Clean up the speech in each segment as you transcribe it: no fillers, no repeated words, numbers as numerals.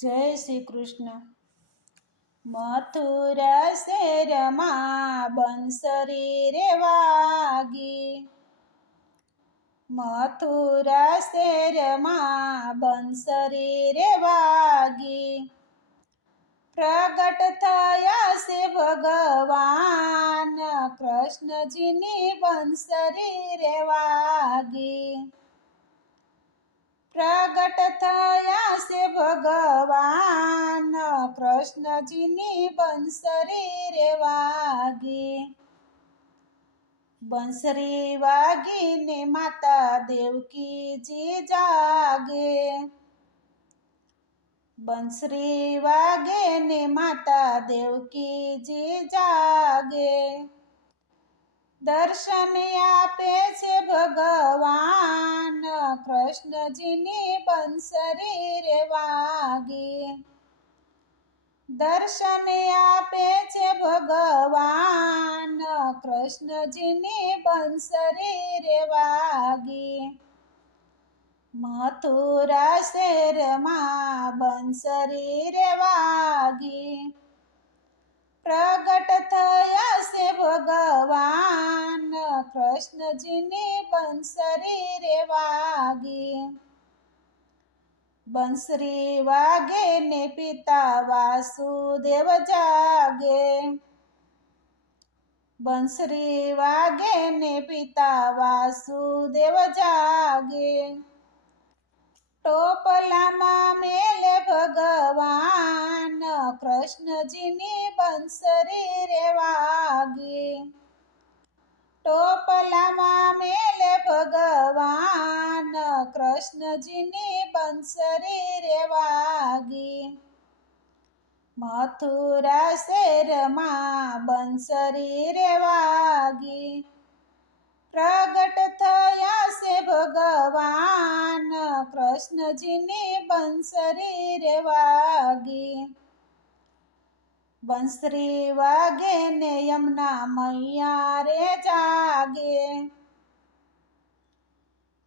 જય શ્રી કૃષ્ણ. મથુરા શેરમાં બંસરી રે વાગી, મથુરા શેરમાં બંસરી રે વાગી. પ્રગટ થયા છે ભગવાન, કૃષ્ણજીની બંસરી રે વાગી. પ્રગટ થયા છે ભગવાન, કૃષ્ણજીની બંસરી રે વાગી. બંસરી વાગીને માતા દેવકીજી જાગે, બંસરી વાગે ને માતા દેવકીજી જાગે. દર્શન આપે છે ભગવાન, કૃષ્ણજીની બંસરી રે વાગી. દર્શન આપે છે ભગવાન, કૃષ્ણજીની બંસરી રે વાગી. મથુરા શેરમાં બંસરી રે વાગી. પ્રગટ થયા છે ભગવાન, કૃષ્ણજીની બંસરી રે વાગી. બંસરી વાગે ને પિતા વાસુદેવ જાગે, બંસરી વાગે ને પિતા વાસુદેવ જાગે. ટોપલામાં મેલે ભગવાન, કૃષ્ણજીની બંસરી રે વાગી. ટોપલામાં મેલે ભગવાન, કૃષ્ણજીની બંસરી રે વાગી. મથુરા શેરમાં બંસરી રે વાગી. પ્રગટ થયા છે ભગવાન, કૃષ્ણજીની બંસરી રે વાગી. બંસરી વાગે ને યમુના મૈયા રે જાગે,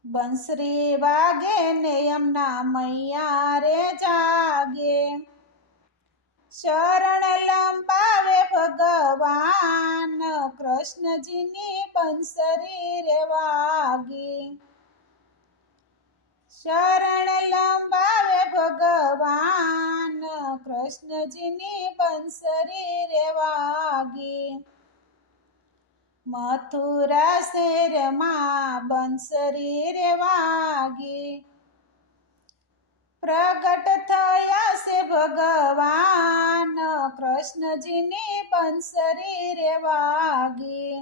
બંસરી વાગે ને યમુના મૈયા રે જાગે. શરણ લંબાવે ભગવાન, કૃષ્ણજીની બંસરી રે વાગી. શરણ લંબાવે ભગવાન, કૃષ્ણજીની બંસરી રે વાગી. મથુરા શેરમાં બંસરી રે વાગી. પ્રગટ થયા છે ભગવાન, કૃષ્ણજીની બંસરી રે વાગી.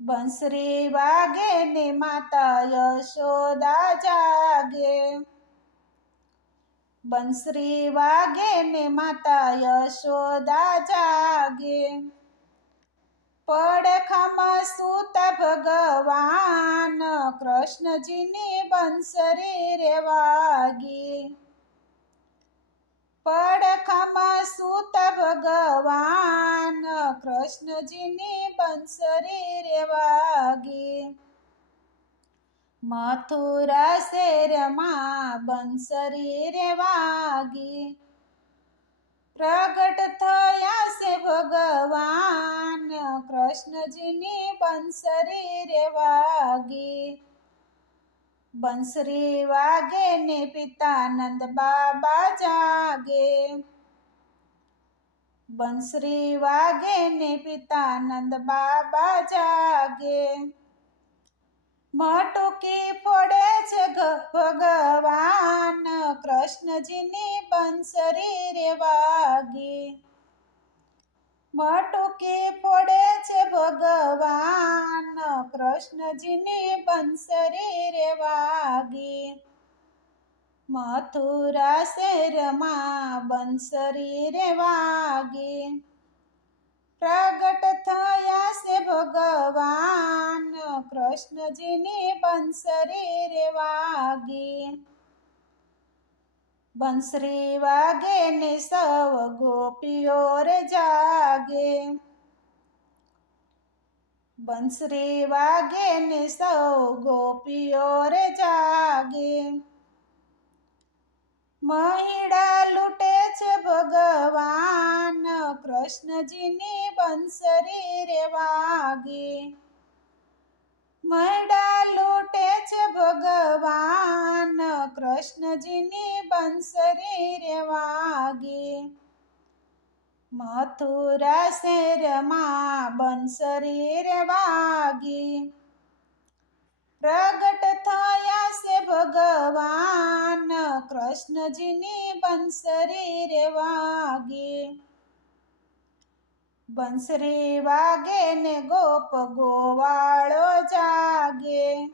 બંસરી વાગે ને માતા યશોદા જાગે, બંસરી વાગે ને માતા યશોદા જાગે. પડખામાં સૂતા ભગવાન, કૃષ્ણજીની બંસરી રે વાગી. પડખામાં સૂતા ભગવાન, કૃષ્ણજીની બંસરી રે વાગી. મથુરા શેરમાં બંસરી રે વાગી. પ્રગટ થયા છે ભગવાન, કૃષ્ણજીની બંસરી રે વાગી. બંસરી વાગે ને પિતા નંદ બાબા જાગે, બંસરી વાગે ને પિતા નંદ બાબા જાગે. મટકી ફોડે છે ભગવાન, કૃષ્ણજીની બંસરી રે વાગી. મટકી ફોડે છે ભગવાન, કૃષ્ણજીની બંસરી રે વાગી. મથુરા શેરમાં બંસરી રે વાગી. પ્રગટ થયા છે ભગવાન, કૃષ્ણજીની બંસરી રે વાગી. બંસરી વાગે ને સૌ ગોપીઓ રે જાગે, બંસરી વાગે ને સૌ ગોપીઓ રે જાગે. મહિડા લૂંટે છે ભગવાન, કૃષ્ણજીની બંસરી રે વાગે. મહિડા લૂંટે છે ભગવાન, કૃષ્ણજીની બંસરી રે વાગે. મથુરા શહેરમાં બંસરી રે વાગી. પ્રગટ થયા છે ભગવાન, કૃષ્ણજીની બંસરી રે વાગે. બંસરી વાગે ને ગોપ ગોવાળો જાગે.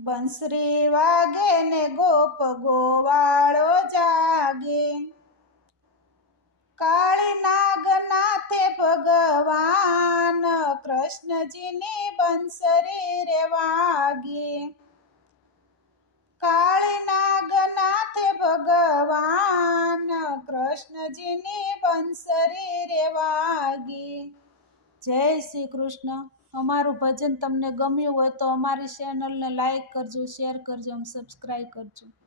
બંસરી વાગે ને ગોપ ગોવાળો જાગે. કાળી નાગ નાથે ભગવાન, કૃષ્ણજીની બંસરી રે વાગે. કાળી નાગ નાથે ભગવાન, કૃષ્ણજીની બંસરી રે વાગે. જય શ્રી કૃષ્ણ. અમારું ભજન તમને ગમ્યું હોય તો અમારી ચેનલને લાઈક કરજો, શેર કરજો અને સબસ્ક્રાઈબ કરજો.